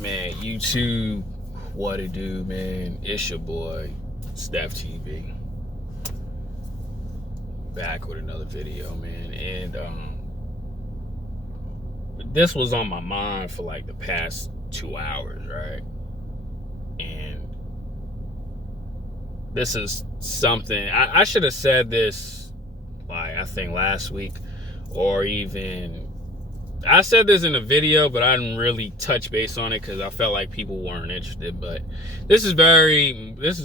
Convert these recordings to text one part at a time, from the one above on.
Man, YouTube, what it do, man? It's your boy, Steph TV. Back with another video, man. And this was on my mind for like the past 2 hours, right? And this is something I should have said this, like, I think last week, or even I said this in a video, but I didn't really touch base on it because I felt like people weren't interested. But this is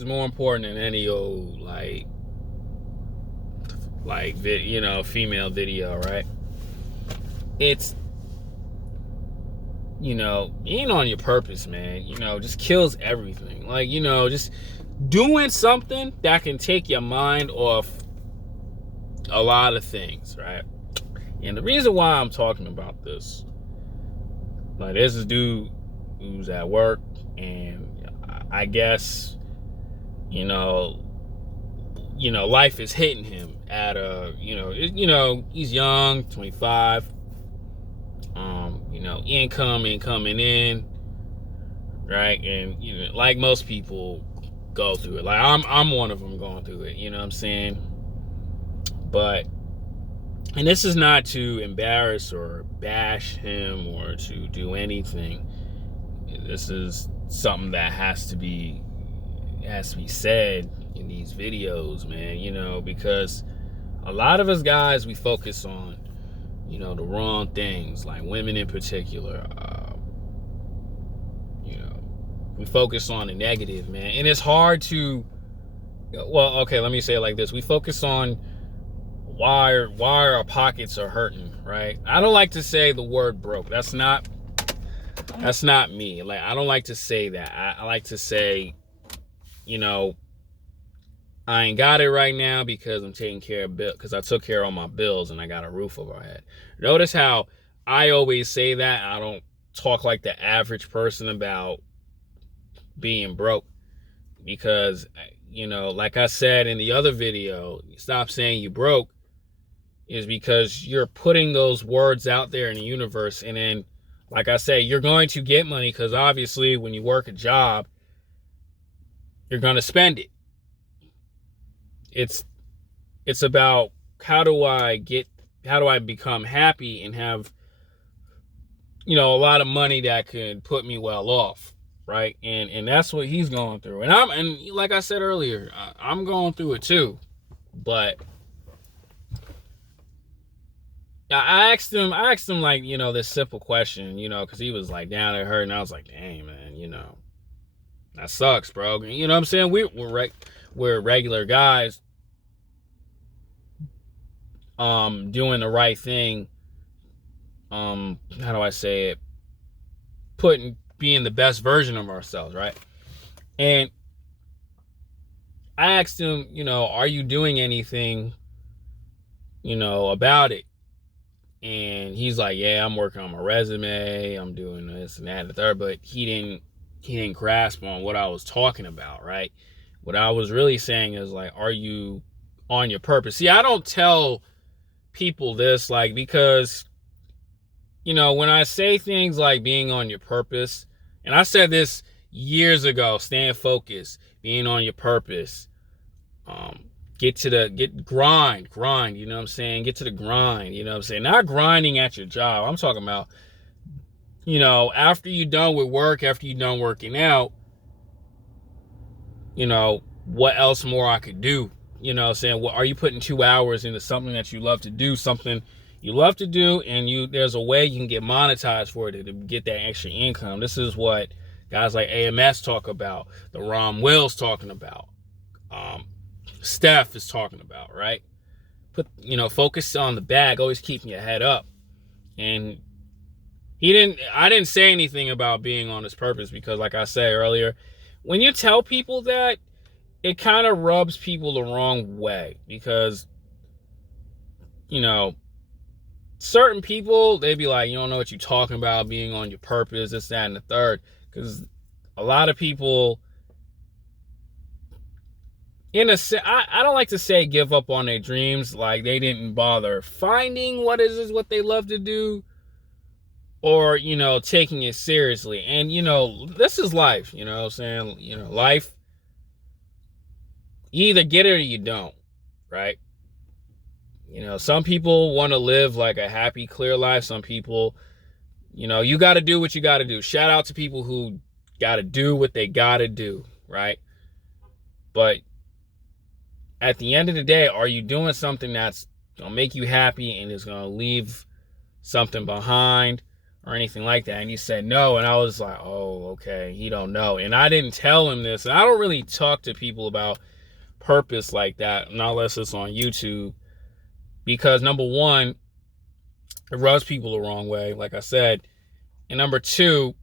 more important than any old female video, right? It's, being on your purpose, man, just kills everything. Like, just doing something that can take your mind off a lot of things, right? And the reason why I'm talking about this, like, there's this dude who's at work, and I guess, life is hitting him at he's young, 25, income ain't coming in, right? And, like most people go through it. Like, I'm one of them going through it, you know what I'm saying? And this is not to embarrass or bash him or to do anything. This is something that has to be said in these videos, man, because a lot of us guys, we focus on, the wrong things, like women in particular. We focus on the negative, man. And it's hard to, well, okay, let me say it like this. We focus on why our pockets are hurting, right? I don't like to say the word broke. That's not me. Like, I don't like to say that. I like to say, I ain't got it right now because I'm taking care of because I took care of all my bills and I got a roof over my head. Notice how I always say that. I don't talk like the average person about being broke, because, like I said in the other video, stop saying you broke, is because you're putting those words out there in the universe. And then, like I say, you're going to get money because obviously when you work a job, you're going to spend it. It's about how do I become happy and have, a lot of money that can put me well off, right? And that's what he's going through. And like I said earlier, I'm going through it too. But I asked him like, this simple question, because he was like down at her, and I was like, dang, man, that sucks, bro. You know what I'm saying? We're regular guys, doing the right thing. How do I say it? Being the best version of ourselves, right? And I asked him, are you doing anything, about it? And he's like, yeah, I'm working on my resume, I'm doing this and that and the third, but he didn't grasp on what I was talking about, right? What I was really saying is, like, are you on your purpose? See, I don't tell people this, like, because, when I say things like being on your purpose, and I said this years ago, staying focused, being on your purpose, grind, you know what I'm saying? Get to the grind, you know what I'm saying? Not grinding at your job. I'm talking about, after you're done with work, after you're done working out, what else more I could do? You know what I'm saying? Well, are you putting 2 hours into something that you love to do, and there's a way you can get monetized for it to get that extra income? This is what guys like AMS talk about, the Ron Wills talking about, Steph is talking about, right? Focus on the bag, always keeping your head up. And I didn't say anything about being on his purpose, because, like I said earlier, when you tell people that, it kind of rubs people the wrong way, because, certain people, they be like, you don't know what you're talking about, being on your purpose, this, that, and the third. Because a lot of people, I don't like to say give up on their dreams, like they didn't bother finding what they love to do, or, taking it seriously. And, this is life, what I'm saying? Life, you either get it or you don't, right? Some people want to live like a happy, clear life. Some people, you got to do what you got to do. Shout out to people who got to do what they got to do, right? But at the end of the day, are you doing something that's going to make you happy and is going to leave something behind or anything like that? And he said no. And I was like, oh, okay, he don't know. And I didn't tell him this. And I don't really talk to people about purpose like that, unless it's on YouTube. Because number one, it rubs people the wrong way, like I said. And number two,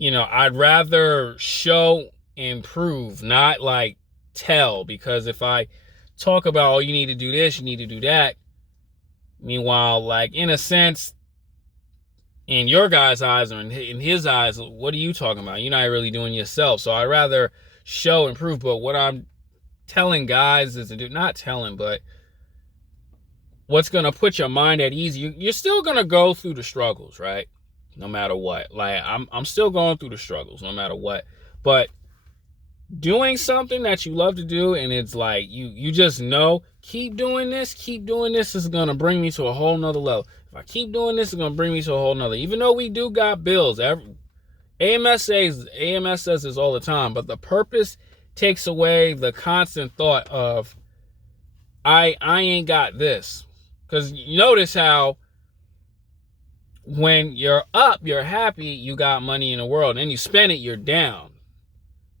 I'd rather show and prove, not like tell. Because if I talk about, oh, you need to do this, you need to do that, meanwhile, like, in a sense, in your guy's eyes or in his eyes, what are you talking about? You're not really doing yourself. So I'd rather show and prove. But what I'm telling guys is to do, not telling, but what's going to put your mind at ease, you're still going to go through the struggles, right? No matter what. Like, I'm still going through the struggles no matter what. But doing something that you love to do, and it's like you just know, keep doing this is going to bring me to a whole nother level. If I keep doing this, it's going to bring me to a whole nother. Even though we do got bills, AMS says this all the time, but the purpose takes away the constant thought of I ain't got this. Because you notice how when you're up, you're happy, you got money in the world, and then you spend it, you're down.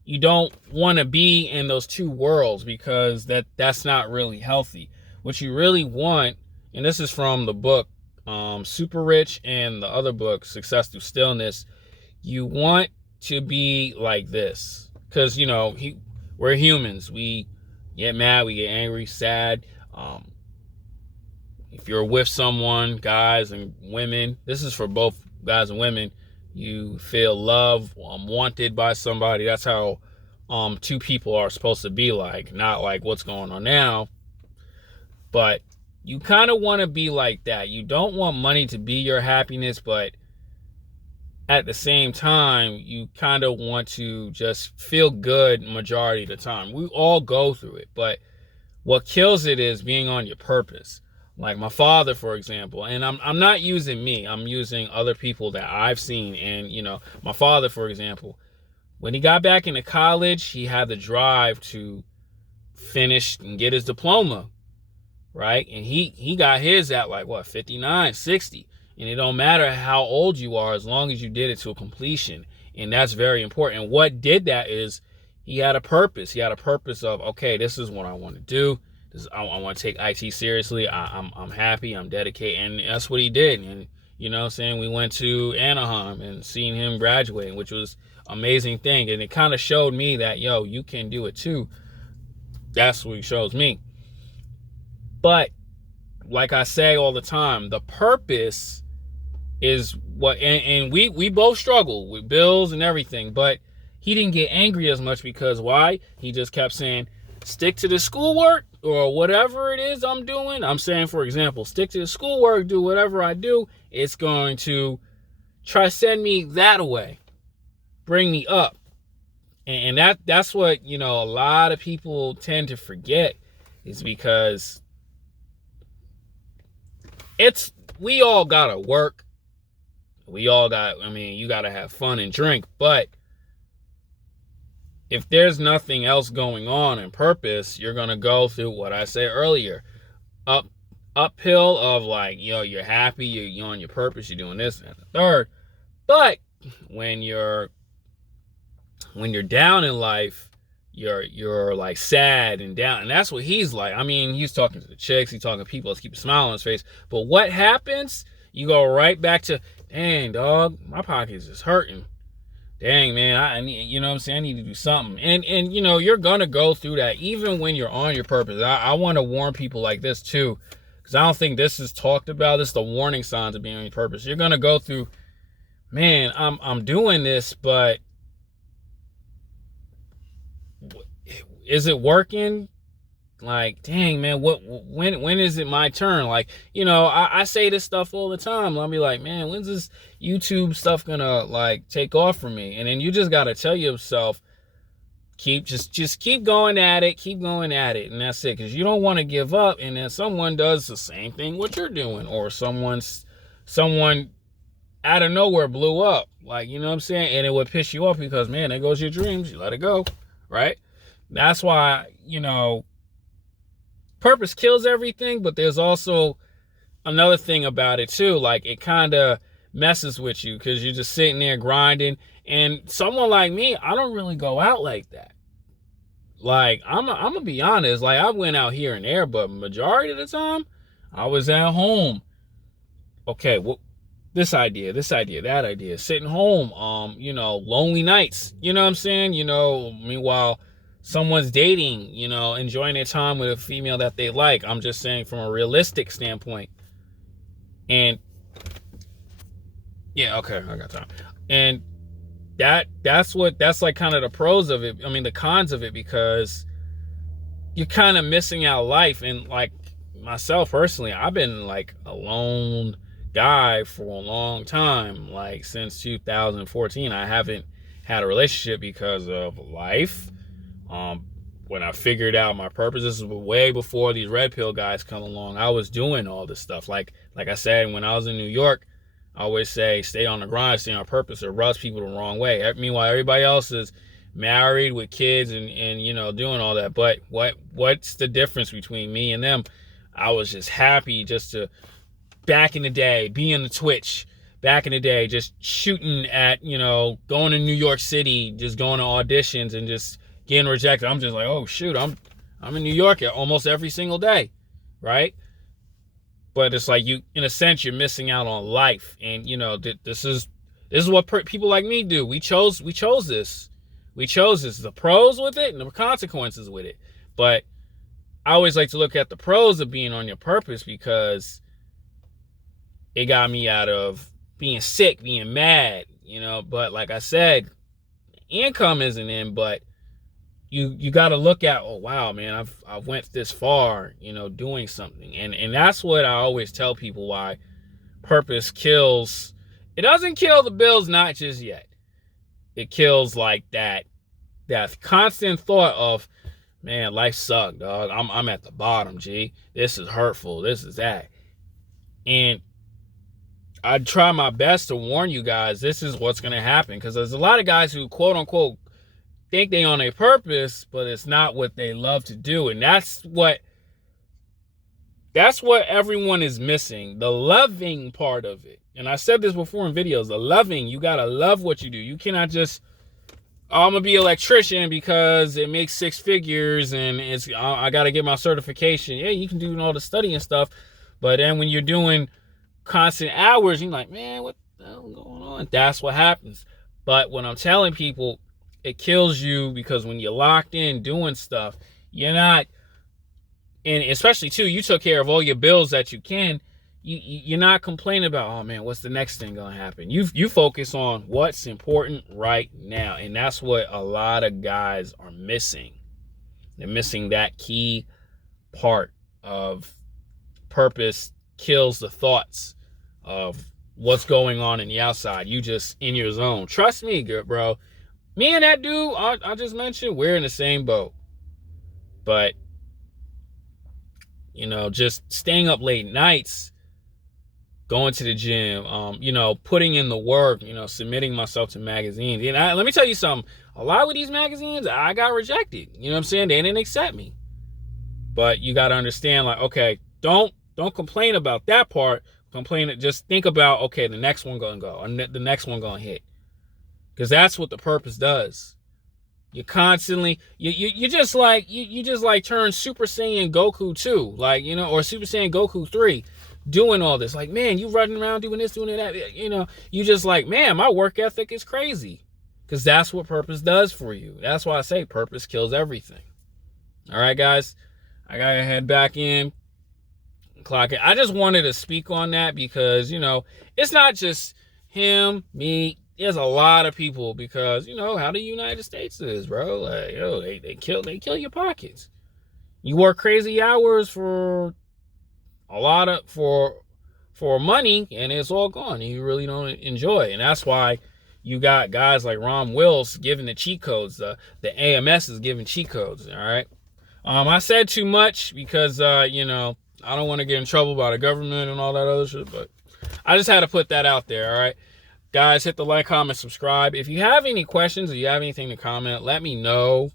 You don't want to be in those two worlds, because that's not really healthy. What you really want, and this is from the book Super Rich and the other book Success Through Stillness, you want to be like this. Because, we're humans. We get mad, we get angry, sad. If you're with someone, guys and women, this is for both guys and women, you feel love, wanted by somebody. That's how two people are supposed to be like, not like what's going on now. But you kind of want to be like that. You don't want money to be your happiness, but at the same time, you kind of want to just feel good majority of the time. We all go through it, but what kills it is being on your purpose. Like my father, for example, and I'm not using me, I'm using other people that I've seen. And, my father, for example, when he got back into college, he had the drive to finish and get his diploma, right? And he got his at like, 59, 60. And it don't matter how old you are, as long as you did it to a completion. And that's very important. And what did that is he had a purpose. He had a purpose of, okay, this is what I want to do. I want to take IT seriously. I'm happy. I'm dedicated. And that's what he did. And, what I'm saying, we went to Anaheim and seeing him graduate, which was an amazing thing. And it kind of showed me that, you can do it too. That's what he shows me. But like I say all the time, the purpose is what, and we both struggle with bills and everything, but he didn't get angry as much, because why? He just kept saying, stick to the schoolwork or whatever it is I'm doing. I'm saying, for example, stick to the schoolwork, do whatever I do. It's going to try to send me that way, bring me up. And that's what, a lot of people tend to forget, is because we all gotta work. We all you gotta have fun and drink, but if there's nothing else going on in purpose, you're going to go through what I said earlier. Uphill of like, you're happy, you're on your purpose, you're doing this and the third. But when you're down in life, you're like sad and down. And that's what he's like. He's talking to the chicks, he's talking to people, let's keep a smile on his face. But what happens? You go right back to, dang, dog, my pocket's just hurting. Dang, man, I need, what I'm saying? I need to do something. And you're going to go through that even when you're on your purpose. I want to warn people like this too, because I don't think this is talked about. This is the warning signs of being on your purpose. You're going to go through, man, I'm doing this, but is it working? like, dang, man, when is it my turn? Like, I say this stuff all the time. I'll be like, man, when's this YouTube stuff gonna like take off for me? And then you just gotta tell yourself, just keep going at it, and that's it. Because you don't want to give up, and then someone does the same thing what you're doing, or someone out of nowhere blew up. Like, you know what I'm saying? And it would piss you off because, man, there goes your dreams. You let it go, right? That's why, purpose kills everything, but there's also another thing about it too. Like, it kind of messes with you because you're just sitting there grinding. And someone like me, I don't really go out like that. Like, I'm gonna be honest. Like, I went out here and there, but majority of the time, I was at home. Okay, well, this idea, that idea, sitting home, lonely nights. You know what I'm saying? Meanwhile, someone's dating, enjoying their time with a female that they like. I'm just saying from a realistic standpoint. And yeah, okay, I got time. And that's like kind of the pros of it. I mean, the cons of it, because you're kind of missing out life. And like myself personally, I've been like a lone guy for a long time. Like since 2014, I haven't had a relationship because of life. When I figured out my purpose, this is way before these red pill guys come along. I was doing all this stuff. Like I said, when I was in New York, I always say, stay on the grind, stay on purpose, or rubs people the wrong way. Meanwhile, everybody else is married with kids and doing all that. But what's the difference between me and them? I was just happy just to, back in the day, be in the Twitch. Back in the day, just shooting at, going to New York City, just going to auditions and just getting rejected. I'm just like, oh shoot, I'm in New York almost every single day, right? But it's like, you, in a sense, you're missing out on life. And this is what people like me do. We chose this. The pros with it and the consequences with it. But I always like to look at the pros of being on your purpose, because it got me out of being sick, being mad, But like I said, income isn't in, but you got to look at, oh wow, man, I've went this far, doing something. And that's what I always tell people, why purpose kills. It doesn't kill the bills, not just yet. It kills like that constant thought of, man, life sucked, dog. I'm at the bottom, G. This is hurtful. This is that. And I try my best to warn you guys, this is what's going to happen. Because there's a lot of guys who, quote unquote, think they on a purpose, but it's not what they love to do. And that's what everyone is missing, the loving part of it. And I said this before in videos, the loving, you got to love what you do. You cannot just, I'm going to be an electrician because it makes 6 figures and I got to get my certification. Yeah, you can do all the study and stuff. But then when you're doing constant hours, you're like, man, what the hell is going on? That's what happens. But when I'm telling people, it kills you, because when you're locked in doing stuff, you're not, and especially too, you took care of all your bills that you can, you're not complaining about, oh man, what's the next thing gonna happen? You focus on what's important right now. And that's what a lot of guys are missing. They're missing that key part of purpose. Kills the thoughts of what's going on in the outside. You just in your zone. Trust me, good bro. Me and that dude I just mentioned, we're in the same boat. But, just staying up late nights, going to the gym, putting in the work, submitting myself to magazines. And let me tell you something. A lot of these magazines, I got rejected. You know what I'm saying? They didn't accept me. But you got to understand, like, okay, don't complain about that part. Just think about, okay, the next one gonna go, and the next one gonna hit. Because that's what the purpose does. You constantly, you just like turn Super Saiyan Goku 2, like, or Super Saiyan Goku 3, doing all this. Like, man, you running around doing this, doing that, you just like, man, my work ethic is crazy. Because that's what purpose does for you. That's why I say purpose kills everything. All right, guys, I gotta head back in. Clock it. I just wanted to speak on that because, it's not just him, me. There's a lot of people, because, how the United States is, bro. Like, they kill your pockets. You work crazy hours for a lot of for money, and it's all gone. You really don't enjoy it. And that's why you got guys like Ron Wills giving the cheat codes. The AMS is giving cheat codes. All right. I said too much because you know, I don't want to get in trouble by the government and all that other shit, but I just had to put that out there. All right. Guys, hit the like, comment, subscribe. If you have any questions or you have anything to comment, let me know.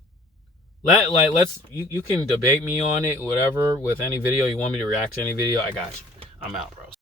You can debate me on it, whatever, with any video. You want me to react to any video, I got you. I'm out, bro.